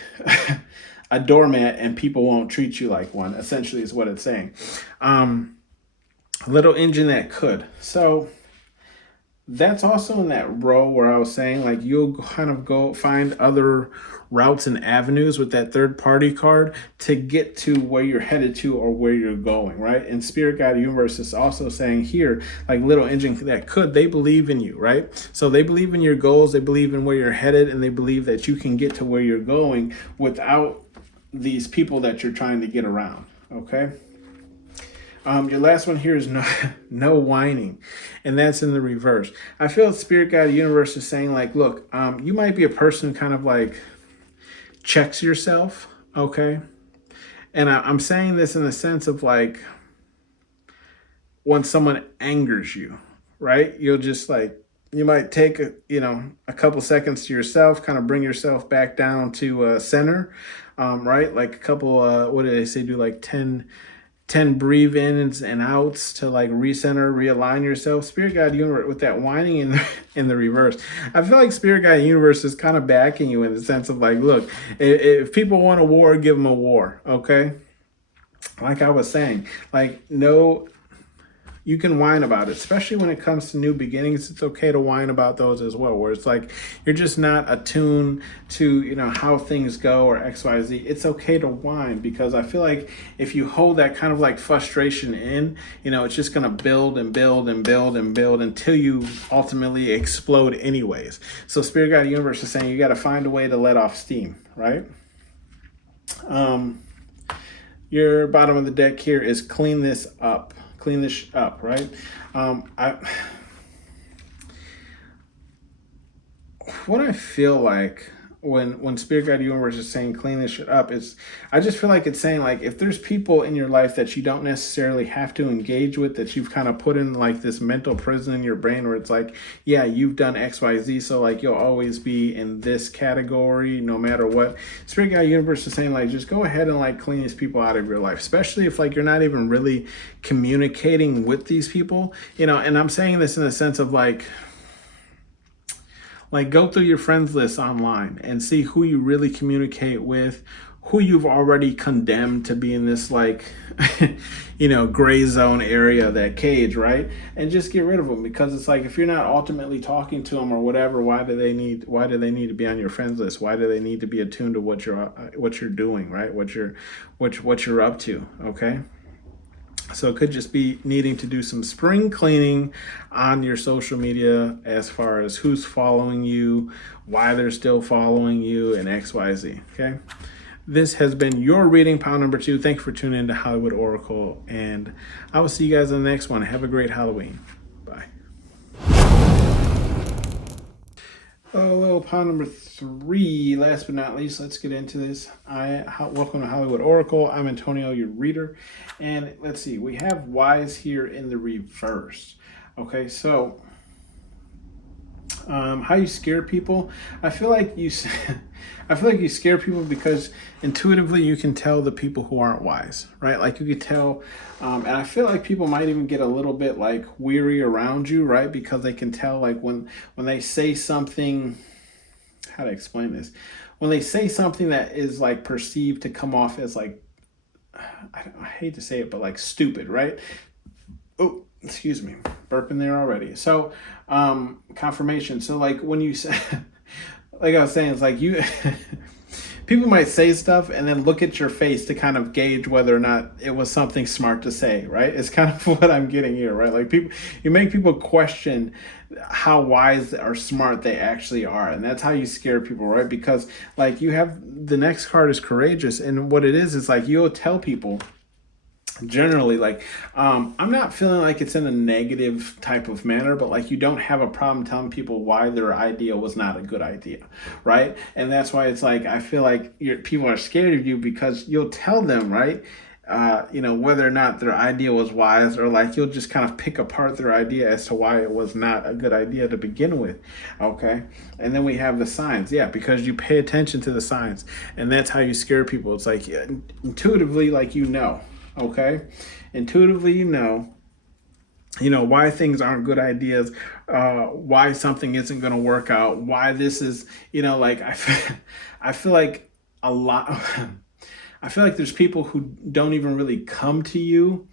a doormat and people won't treat you like one, essentially is what it's saying. Little engine that could. So that's also in that row where I was saying like you'll kind of go find other routes and avenues with that third party card to get to where you're headed to or where you're going, right? And Spirit Guide Universe is also saying here, like little engine that could, they believe in you, right? So they believe in your goals, they believe in where you're headed, and they believe that you can get to where you're going without these people that you're trying to get around, okay? Your last one here is no whining, and that's in the reverse. I feel Spirit Guide Universe is saying like, look, you might be a person who kind of like checks yourself, okay? And I'm saying this in the sense of like when someone angers you, right? You'll just like, you might take a couple seconds to yourself, kind of bring yourself back down to center, right? Like a couple, what did they say? Do like 10 breathe ins and outs to like recenter, realign yourself. Spirit Guide Universe with that whining in the reverse. I feel like Spirit Guide Universe is kind of backing you in the sense of like, look, if people want a war, give them a war, okay? Like I was saying, like no, you can whine about it, especially when it comes to new beginnings. It's okay to whine about those as well, where it's like you're just not attuned to how things go or XYZ. It's okay to whine, because I feel like if you hold that kind of like frustration in, it's just gonna build and build and build and build until you ultimately explode anyways. So Spirit Guide Universe is saying you got to find a way to let off steam, right? Your bottom of the deck here is clean this up, right? What I feel like when Spirit Guide Universe is saying clean this shit up, is I just feel like it's saying like if there's people in your life that you don't necessarily have to engage with, that you've kind of put in like this mental prison in your brain where it's like, yeah, you've done XYZ, so like you'll always be in this category no matter what. Spirit Guide Universe is saying like just go ahead and like clean these people out of your life, especially if like you're not even really communicating with these people, and I'm saying this in the sense of like go through your friends list online and see who you really communicate with, who you've already condemned to be in this like, gray zone area, that cage, right? And just get rid of them, because it's like if you're not ultimately talking to them or whatever, why do they need to be on your friends list? Why do they need to be attuned to what you're doing, right? What you're up to, okay? So it could just be needing to do some spring cleaning on your social media as far as who's following you, why they're still following you, and XYZ, okay? This has been your reading, pile number 2. Thank you for tuning in to Hollywood Oracle, and I will see you guys in the next one. Have a great Halloween. Bye. Hello, pile number 3. Last but not least, let's get into this. Welcome to Hollywood Oracle. I'm Antonio, your reader. And let's see, we have wise here in the reverse. Okay, so how you scare people. I feel like you scare people because intuitively you can tell the people who aren't wise, right? Like you could tell, and I feel like people might even get a little bit like weary around you, right? Because they can tell like when they say something, how to explain this? When they say something that is like perceived to come off as like, I hate to say it, but like stupid, right? Oh, excuse me, burping there already. So, confirmation. So like when you say, like I was saying, it's like people might say stuff and then look at your face to kind of gauge whether or not it was something smart to say, right? It's kind of what I'm getting here, right? Like people, you make people question how wise or smart they actually are, and that's how you scare people, right? Because like you have the next card is courageous, and what it is like you'll tell people generally like I'm not feeling like it's in a negative type of manner, but like you don't have a problem telling people why their idea was not a good idea, right? And that's why it's like I feel like people are scared of you because you'll tell them, right, whether or not their idea was wise, or like you'll just kind of pick apart their idea as to why it was not a good idea to begin with. Okay. And then we have the signs. Yeah, because you pay attention to the signs, and that's how you scare people. It's like intuitively, like okay, intuitively why things aren't good ideas, why something isn't going to work out, why this is like I feel like a lot I feel like there's people who don't even really come to you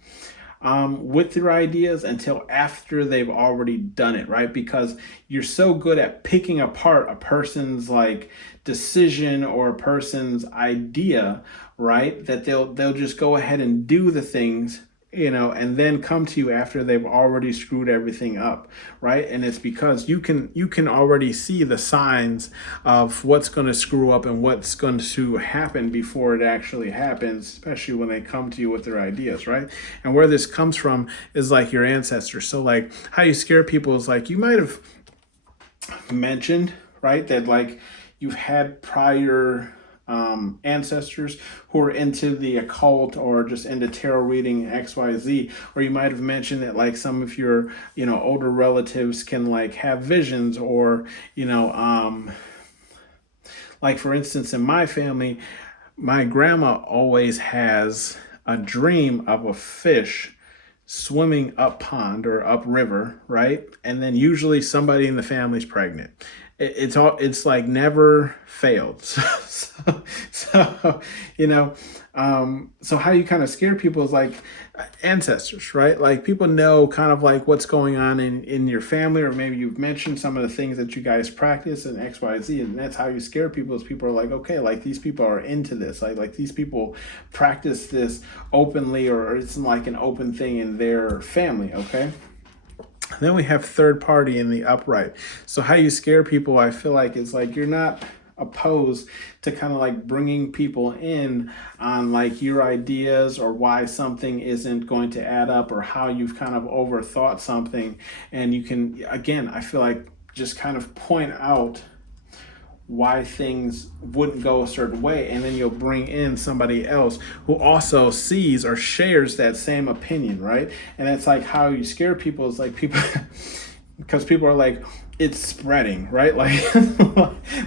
with their ideas until after they've already done it, right? Because you're so good at picking apart a person's like decision or a person's idea, right? That they'll just go ahead and do the things, and then come to you after they've already screwed everything up, right? And it's because you can already see the signs of what's going to screw up and what's going to happen before it actually happens, especially when they come to you with their ideas, right? And where this comes from is like your ancestors. So like how you scare people is like you might have mentioned, right, that like you've had prior ancestors who are into the occult or just into tarot reading XYZ, or you might have mentioned that like some of your older relatives can like have visions, or like for instance in my family, my grandma always has a dream of a fish swimming up pond or up river, right? And then usually somebody in the family's pregnant. It's like never failed. So so how you kind of scare people is like ancestors, right? Like people know kind of like what's going on in your family, or maybe you've mentioned some of the things that you guys practice and XYZ, and that's how you scare people. Is people are like, okay, like these people are into this, like these people practice this openly, or it's like an open thing in their family. Okay. Then we have third party in the upright. So how you scare people, I feel like, is like you're not opposed to kind of like bringing people in on like your ideas or why something isn't going to add up, or how you've kind of overthought something. And you can, again, I feel like just kind of point out why things wouldn't go a certain way, and then you'll bring in somebody else who also sees or shares that same opinion, right? And it's like how you scare people is like people because people are like, it's spreading, right? Like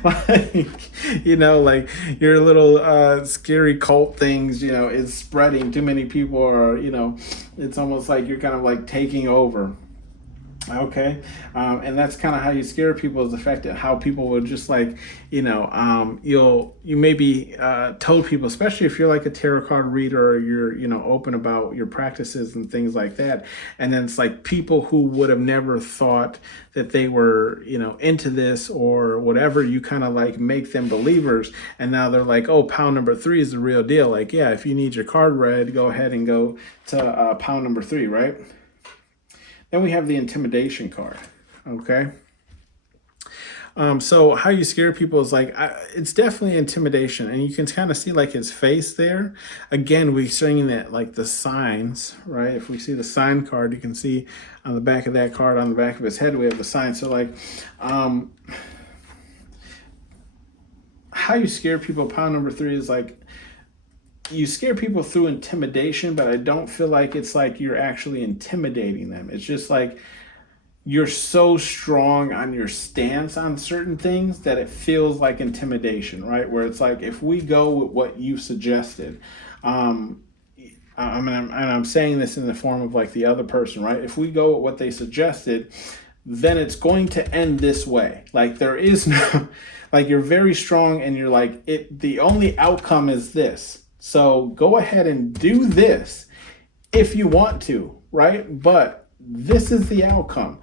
like your little scary cult things, is spreading. Too many people are, it's almost like you're kind of like taking over. Okay. And that's kind of how you scare people, is the fact that how people will just like, you maybe told people, especially if you're like a tarot card reader, or you're, open about your practices and things like that. And then it's like people who would have never thought that they were, into this or whatever, you kind of like make them believers. And now they're like, oh, pound number 3 is the real deal. Like, yeah, if you need your card read, go ahead and go to pound number 3, right? Then we have the intimidation card, okay? So how you scare people is like, it's definitely intimidation. And you can kind of see like his face there. Again, we're seeing that like the signs, right? If we see the sign card, you can see on the back of that card, on the back of his head, we have the sign. So like, how you scare people, pound number 3 is like, you scare people through intimidation, but I don't feel like it's like you're actually intimidating them. It's just like you're so strong on your stance on certain things that it feels like intimidation, right? Where it's like, if we go with what you suggested, I'm saying this in the form of like the other person, right? If we go with what they suggested, then it's going to end this way. Like there is no, like you're very strong and you're like, the only outcome is this. So go ahead and do this if you want to, right? But this is the outcome.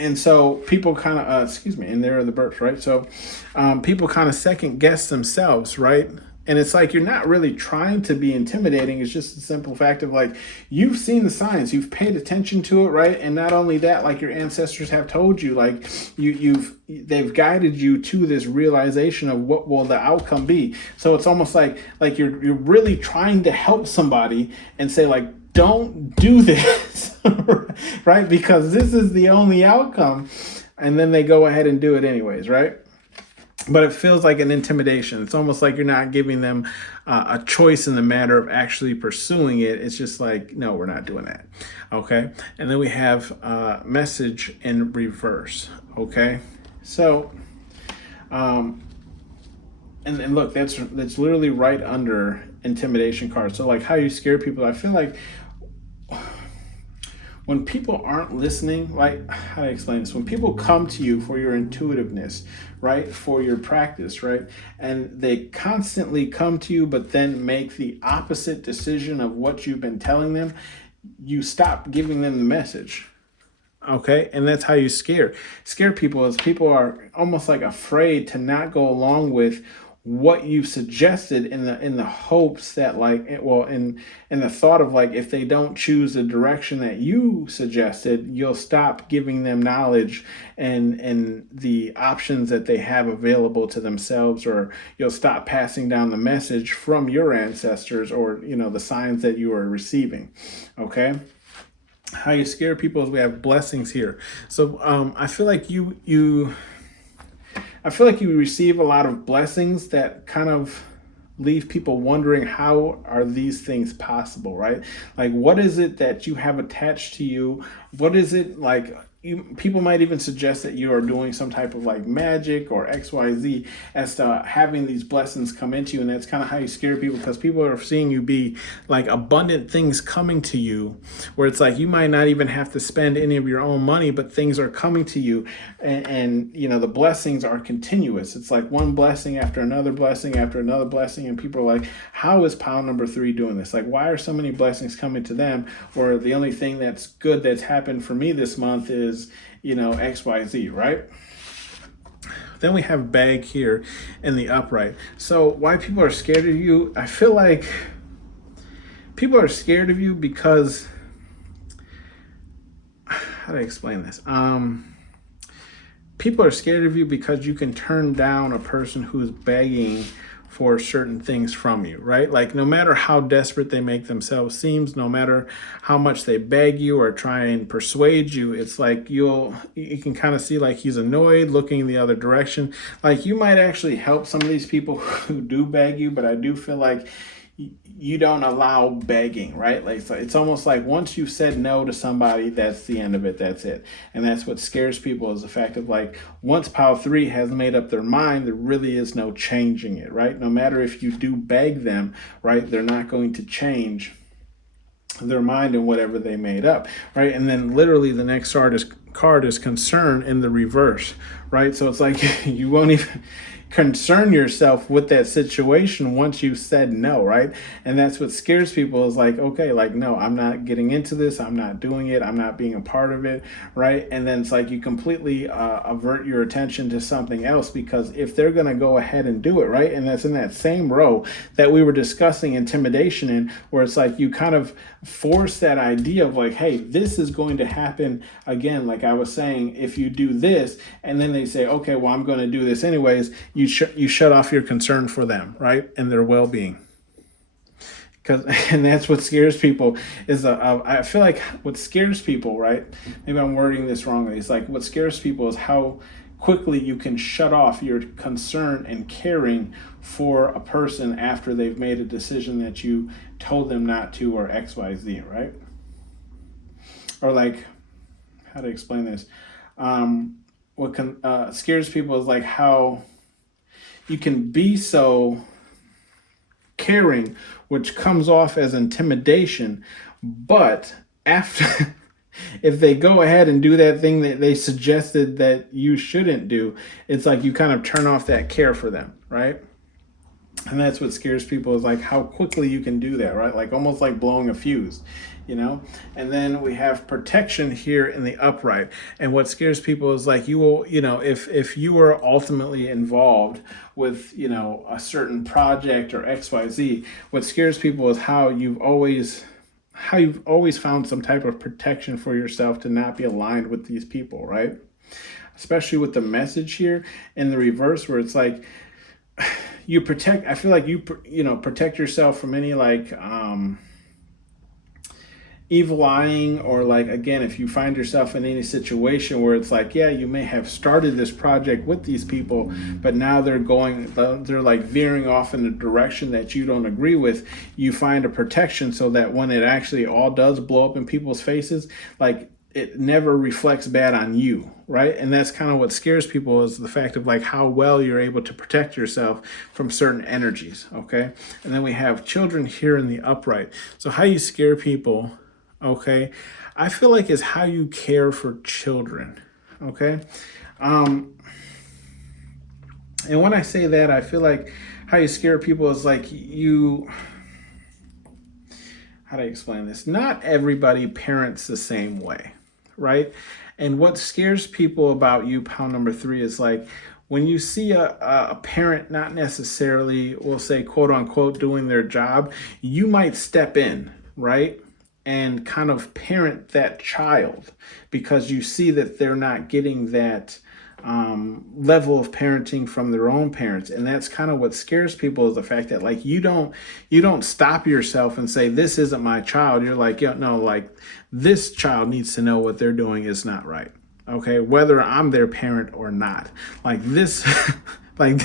And so people kind of, excuse me, and there are the burps, right? So people kind of second guess themselves, right? And it's like you're not really trying to be intimidating. It's just a simple fact of like, you've seen the signs, you've paid attention to it, right? And not only that, like your ancestors have told you, like they've guided you to this realization of what will the outcome be. So it's almost like you're really trying to help somebody and say like, don't do this, right? Because this is the only outcome. And then they go ahead and do it anyways, right? But it feels like an intimidation. It's almost like you're not giving them a choice in the matter of actually pursuing it. It's just like, no, we're not doing that. Okay. And then we have message in reverse. Okay. So, and look, that's literally right under intimidation card. So like how you scare people, I feel like when people aren't listening, like, how do I explain this? When people come to you for your intuitiveness, right, for your practice, right, and they constantly come to you, but then make the opposite decision of what you've been telling them, you stop giving them the message. Okay, and that's how you scare people, is people are almost like afraid to not go along with what you've suggested in the hopes that like, well, in the thought of like, if they don't choose the direction that you suggested, you'll stop giving them knowledge and the options that they have available to themselves, or you'll stop passing down the message from your ancestors, or the signs that you are receiving. Okay. How you scare people is we have blessings here. So I feel like you receive a lot of blessings that kind of leave people wondering, how are these things possible, right? Like, what is it that you have attached to you? What is it like? People might even suggest that you are doing some type of like magic or XYZ as to having these blessings come into you. And that's kind of how you scare people, because people are seeing you be like abundant things coming to you, where it's like you might not even have to spend any of your own money, but things are coming to you. And the blessings are continuous. It's like one blessing after another blessing after another blessing. And people are like, how is pile number 3 doing this? Like, why are so many blessings coming to them? Or the only thing that's good that's happened for me this month is XYZ, right? Then we have bag here in the upright. So why people are scared of you, I feel like people are scared of you because, how do I explain this? People are scared of you because you can turn down a person who's begging for certain things from you, right? Like, no matter how desperate they make themselves seem, no matter how much they beg you or try and persuade you, it's like you can kind of see like he's annoyed, looking the other direction. Like, you might actually help some of these people who do beg you, but I do feel like you don't allow begging, right? Like, so it's almost like once you've said no to somebody, that's the end of it. That's it. And that's what scares people, is the fact of like, once pile 3 has made up their mind, there really is no changing it, right? No matter if you do beg them, right, they're not going to change their mind and whatever they made up, right? And then literally the next card is concern in the reverse, right? So it's like you won't even concern yourself with that situation once you said no, right? And that's what scares people, is like, okay, like, no, I'm not getting into this, I'm not doing it, I'm not being a part of it, right? And then it's like you completely avert your attention to something else, because if they're going to go ahead and do it, right? And that's in that same row that we were discussing intimidation in, where it's like you kind of force that idea of like, hey, this is going to happen again. Like I was saying, if you do this, and then they say, okay, well, I'm going to do this anyways, you shut off your concern for them, right, and their well-being. And that's what scares people, is I feel like what scares people, right, maybe I'm wording this wrongly, it's like what scares people is how quickly you can shut off your concern and caring for a person after they've made a decision that you told them not to, or XYZ, right? Or like, how to explain this? What scares people is like how you can be so caring, which comes off as intimidation, but after if they go ahead and do that thing that they suggested that you shouldn't do, it's like you kind of turn off that care for them, right? And that's what scares people, is like how quickly you can do that, right? Like almost like blowing a fuse. you know. And then we have protection here in the upright. And what scares people is like, you will, you know, if you are ultimately involved with, you know, a certain project or XYZ, what scares people is how you've always found some type of protection for yourself to not be aligned with these people, right? Especially with the message here in the reverse, where it's like you protect, I feel like you know, protect yourself from any like evil eyeing, or like, again, if you find yourself in any situation where it's like, yeah, you may have started this project with these people, but now they're like veering off in a direction that you don't agree with, you find a protection so that when it actually all does blow up in people's faces, like it never reflects bad on you, right? And that's kind of what scares people, is the fact of like how well you're able to protect yourself from certain energies, okay? And then we have children here in the upright. So how you scare people, okay, I feel like is how you care for children, okay? And when I say that, I feel like how you scare people is like how do I explain this? Not everybody parents the same way, right? And what scares people about you, pound number 3, is like when you see a parent not necessarily, we'll say, quote unquote, doing their job, you might step in, right? And kind of parent that child because you see that they're not getting that level of parenting from their own parents. And that's kind of what scares people, is the fact that like you don't stop yourself and say, this isn't my child. You're like, yeah, no, like this child needs to know what they're doing is not right. Okay, whether I'm their parent or not. Like this, like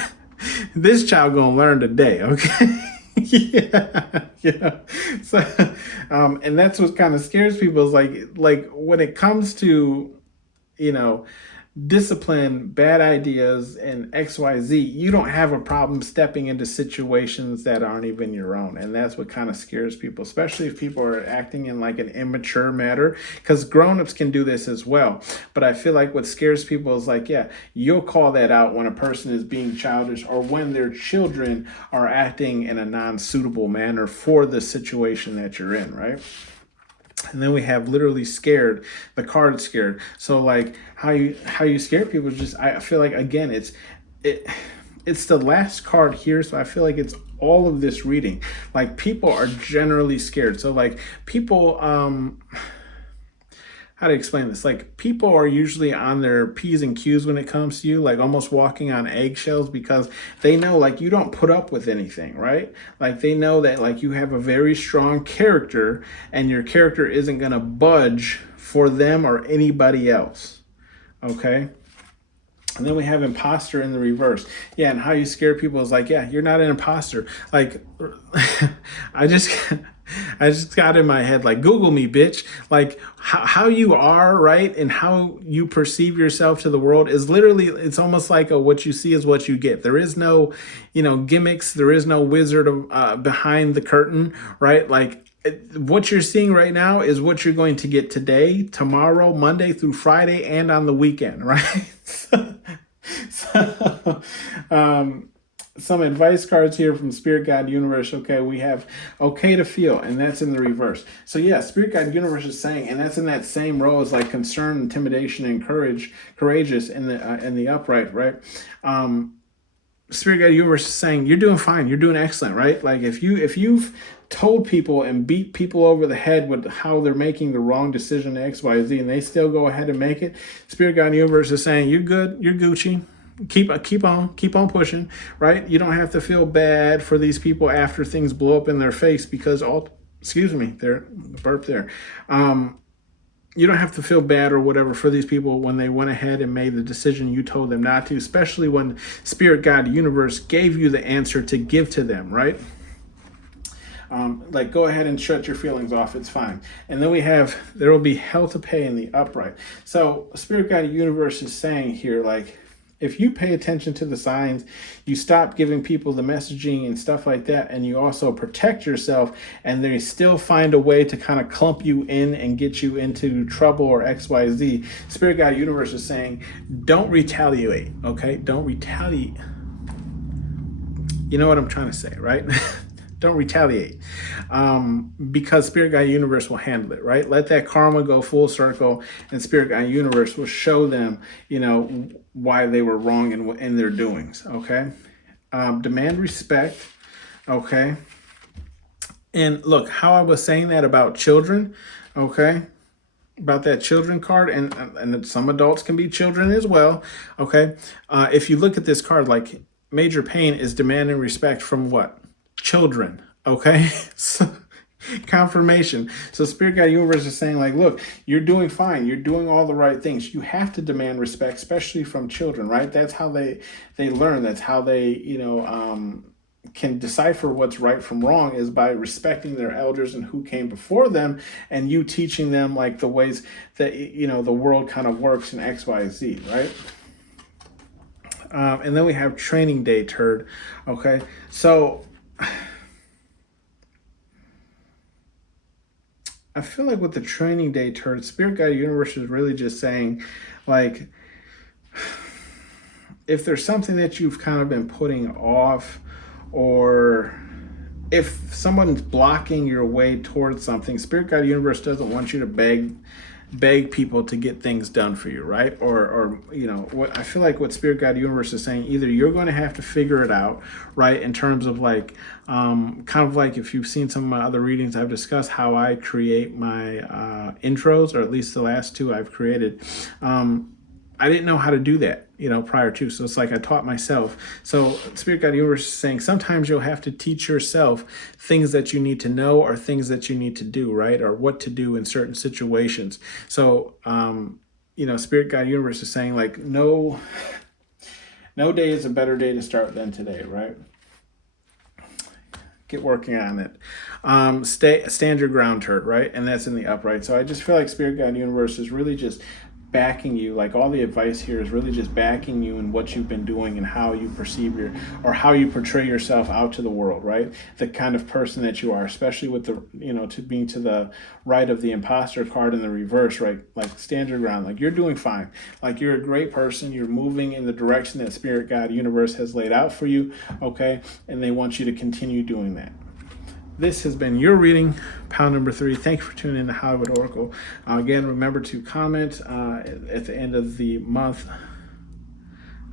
this child gonna learn today, okay? Yeah. So, and that's what kind of scares people, is like when it comes to, you know, discipline, bad ideas, and XYZ, you don't have a problem stepping into situations that aren't even your own. And that's what kind of scares people, especially if people are acting in like an immature manner, because grown-ups can do this as well. But I feel like what scares people is like, yeah, you'll call that out when a person is being childish, or when their children are acting in a non-suitable manner for the situation that you're in, right? And then we have literally scared, the card scared. So like how you scare people is just, I feel like, again, it's the last card here. So I feel like it's all of this reading. Like people are generally scared. So like people, how to explain this? Like people are usually on their P's and Q's when it comes to you, like almost walking on eggshells, because they know like you don't put up with anything, right? Like they know that like you have a very strong character, and your character isn't going to budge for them or anybody else. Okay. And then we have imposter in the reverse. Yeah, and how you scare people is like, yeah, you're not an imposter. Like, I just got in my head, like, Google me, bitch. Like, how you are, right? And how you perceive yourself to the world is literally, it's almost like what you see is what you get. There is no, you know, gimmicks. There is no wizard behind the curtain, right? Like, what you're seeing right now is what you're going to get today, tomorrow, Monday through Friday, and on the weekend, right? So, some advice cards here from Spirit Guide Universe. Okay, we have okay to feel, and that's in the reverse. So yeah, Spirit Guide Universe is saying, and that's in that same row as like concern, intimidation, and courageous in the upright, right? Spirit Guide Universe is saying you're doing fine, you're doing excellent, right? Like if you've told people and beat people over the head with how they're making the wrong decision to XYZ, and they still go ahead and make it, Spirit Guide Universe is saying you're good, you're Gucci. Keep on pushing, right? You don't have to feel bad for these people after things blow up in their face, because there, burp there. You don't have to feel bad or whatever for these people when they went ahead and made the decision you told them not to, especially when Spirit Guide Universe gave you the answer to give to them, right? Like, go ahead and shut your feelings off. It's fine. And then we have, there will be hell to pay in the upright. So Spirit Guide Universe is saying here, like, if you pay attention to the signs, you stop giving people the messaging and stuff like that, and you also protect yourself, and they still find a way to kind of clump you in and get you into trouble or XYZ, Spirit Guide Universe is saying, don't retaliate, okay? Don't retaliate. You know what I'm trying to say, right? Don't retaliate, because Spirit Guide Universe will handle it, right? Let that karma go full circle, and Spirit Guide Universe will show them, why they were wrong in their doings, okay? Demand respect, okay? And look, how I was saying that about children, okay? About that children card, and some adults can be children as well, okay? If you look at this card, like major pain is demanding respect from what? Children, okay? So, confirmation. So Spirit Guide Universe is saying, like, look, you're doing fine. You're doing all the right things. You have to demand respect, especially from children, right? That's how they learn. That's how they, can decipher what's right from wrong, is by respecting their elders and who came before them, and you teaching them like the ways that, the world kind of works in X, Y, Z, right? And then we have training day turd, okay? So I feel like with the training day turd, Spirit Guide Universe is really just saying, like, if there's something that you've kind of been putting off, or if someone's blocking your way towards something, Spirit Guide Universe doesn't want you to beg people to get things done for you, right? Or what I feel like what Spirit Guide Universe is saying, either you're going to have to figure it out, right? In terms of like, kind of like if you've seen some of my other readings, I've discussed how I create my intros, or at least the last two I've created. I didn't know how to do that, prior to. So it's like I taught myself. So Spirit Guide Universe is saying sometimes you'll have to teach yourself things that you need to know, or things that you need to do, right? Or what to do in certain situations. So, Spirit Guide Universe is saying, like, no day is a better day to start than today, right? Get working on it. Stand your ground, turd, right? And that's in the upright. So I just feel like Spirit Guide Universe is really just backing you. Like, all the advice here is really just backing you in what you've been doing and how you perceive or how you portray yourself out to the world, right? The kind of person that you are, especially with the, to being to the right of the imposter card in the reverse, right? Like, stand your ground. Like, you're doing fine. Like, you're a great person. You're moving in the direction that Spirit Guide Universe has laid out for you, okay? And they want you to continue doing that. This has been your reading, pile number 3. Thank you for tuning in to Hollywood Oracle. Again, remember to comment at the end of the month.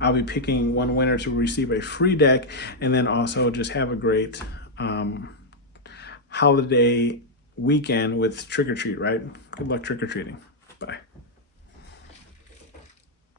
I'll be picking one winner to receive a free deck, and then also just have a great holiday weekend with trick or treat, right? Good luck trick or treating.